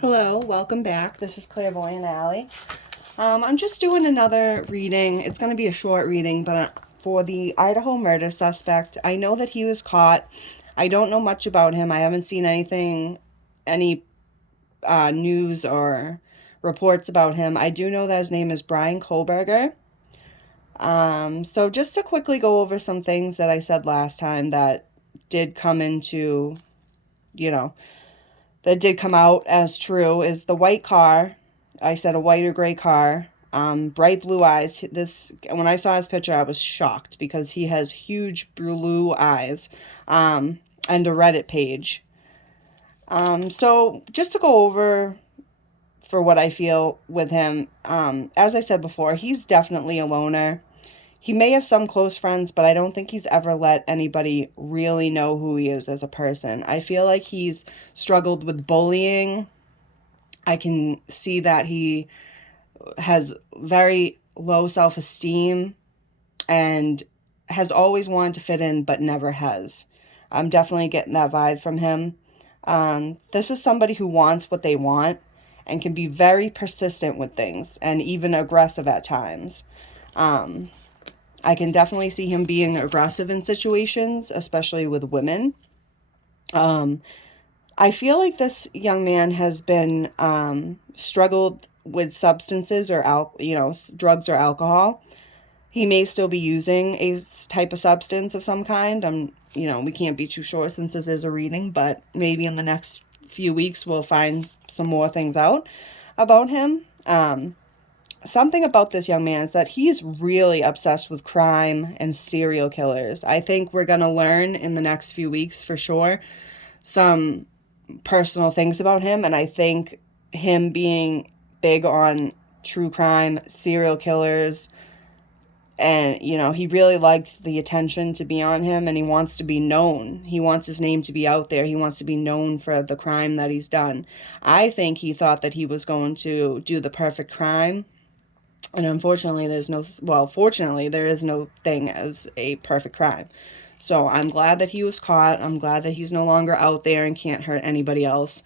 Hello, welcome back. This is Clairvoyant Alley. I'm just doing another reading. It's going to be a short reading, but for the Idaho murder suspect, I know that he was caught. I don't know much about him. I haven't seen any news or reports about him. I do know that his name is Bryan K. So just to quickly go over some things that I said last time that did come into, you know, that did come out as true is the white car. I said a white or gray car. Bright blue eyes. This when I saw his picture, I was shocked because he has huge blue eyes, and a Reddit page. So just to go over for what I feel with him, as I said before, he's definitely a loner. He may have some close friends, but I don't think he's ever let anybody really know who he is as a person. I feel like he's struggled with bullying. I can see that he has very low self-esteem and has always wanted to fit in, but never has. I'm definitely getting that vibe from him. This is somebody who wants what they want and can be very persistent with things and even aggressive at times. I can definitely see him being aggressive in situations, especially with women. I feel like this young man has been struggled with substances or drugs or alcohol. He may still be using a type of substance of some kind. We can't be too sure since this is a reading, but maybe in the next few weeks we'll find some more things out about him. Something about this young man is that he's really obsessed with crime and serial killers. I think we're going to learn in the next few weeks for sure some personal things about him. And I think him being big on true crime, serial killers, and, he really likes the attention to be on him and he wants to be known. He wants his name to be out there. He wants to be known for the crime that he's done. I think he thought that he was going to do the perfect crime. And unfortunately, fortunately, there is no thing as a perfect crime. So I'm glad that he was caught. I'm glad that he's no longer out there and can't hurt anybody else.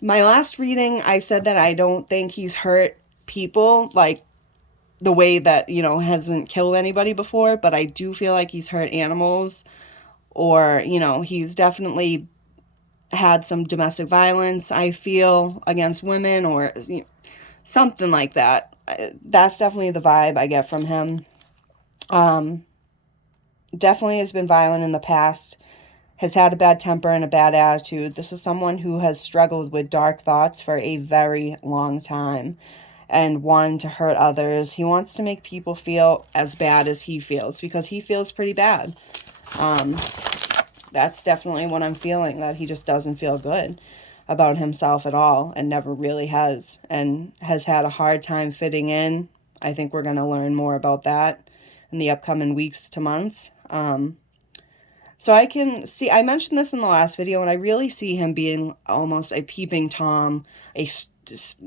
My last reading, I said that I don't think he's hurt people like the way that, hasn't killed anybody before, but I do feel like he's hurt animals or, he's definitely had some domestic violence, I feel, against women or something like that. That's definitely the vibe I get from him. Definitely has been violent in the past, has had a bad temper and a bad attitude. This is someone who has struggled with dark thoughts for a very long time and wanting to hurt others. He wants to make people feel as bad as he feels because he feels pretty bad. That's definitely what I'm feeling, that he just doesn't feel good about himself at all and never really has, and has had a hard time fitting in. I think we're going to learn more about that in the upcoming weeks to months. So I can see, I mentioned this in the last video, and I really see him being almost a peeping Tom,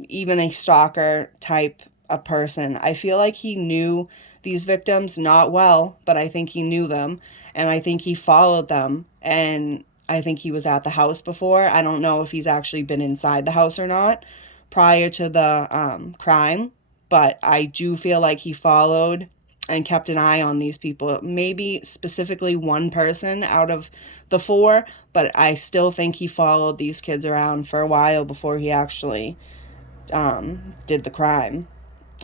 even a stalker type of person. I feel like he knew these victims not well, but I think he knew them, and I think he followed them, and I think he was at the house before. I don't know if he's actually been inside the house or not prior to the crime, but I do feel like he followed and kept an eye on these people. Maybe specifically one person out of the four, but I still think he followed these kids around for a while before he actually did the crime.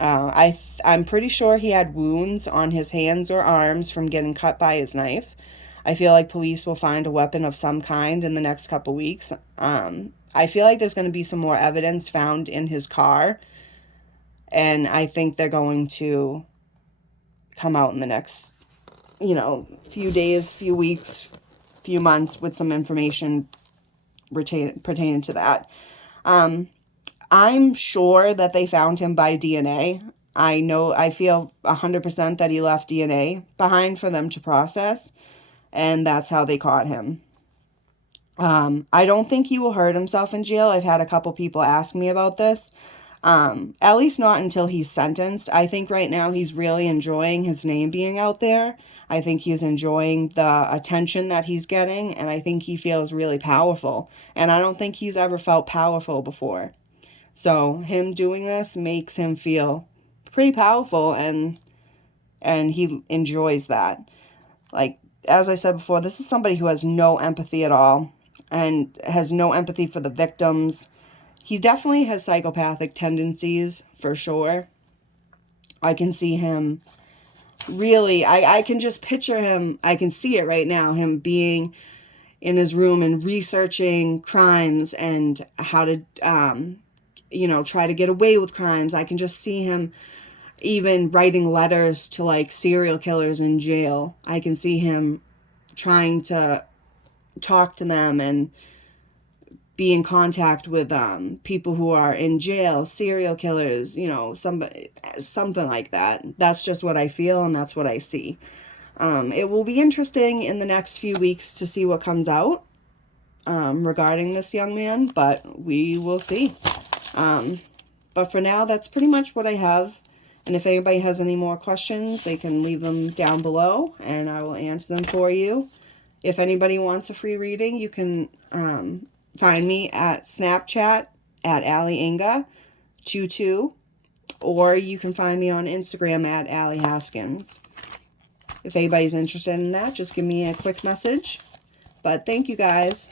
I'm pretty sure he had wounds on his hands or arms from getting cut by his knife. I feel like police will find a weapon of some kind in the next couple weeks. I feel like there's going to be some more evidence found in his car, and I think they're going to come out in the next, few days, few weeks, few months with some information pertaining to that. I'm sure that they found him by DNA. I feel 100% that he left DNA behind for them to process, and that's how they caught him. I don't think he will hurt himself in jail. I've had a couple people ask me about this. At least not until he's sentenced. I think right now he's really enjoying his name being out there. I think he's enjoying the attention that he's getting, and I think he feels really powerful. And I don't think he's ever felt powerful before. So him doing this makes him feel pretty powerful, and he enjoys that. Like, as I said before, this is somebody who has no empathy at all and has no empathy for the victims. He definitely has psychopathic tendencies, for sure. I can see him really, I can just picture him, I can see it right now, him being in his room and researching crimes and how to, try to get away with crimes. I can just see him even writing letters to like serial killers in jail. I can see him trying to talk to them and be in contact with people who are in jail, serial killers, something like that. That's just what I feel, and that's what I see. It will be interesting in the next few weeks to see what comes out regarding this young man, but we will see. But for now, that's pretty much what I have. And if anybody has any more questions, they can leave them down below, and I will answer them for you. If anybody wants a free reading, you can find me at Snapchat at AllieInga22, or you can find me on Instagram at Allie Haskins. If anybody's interested in that, just give me a quick message. But thank you guys.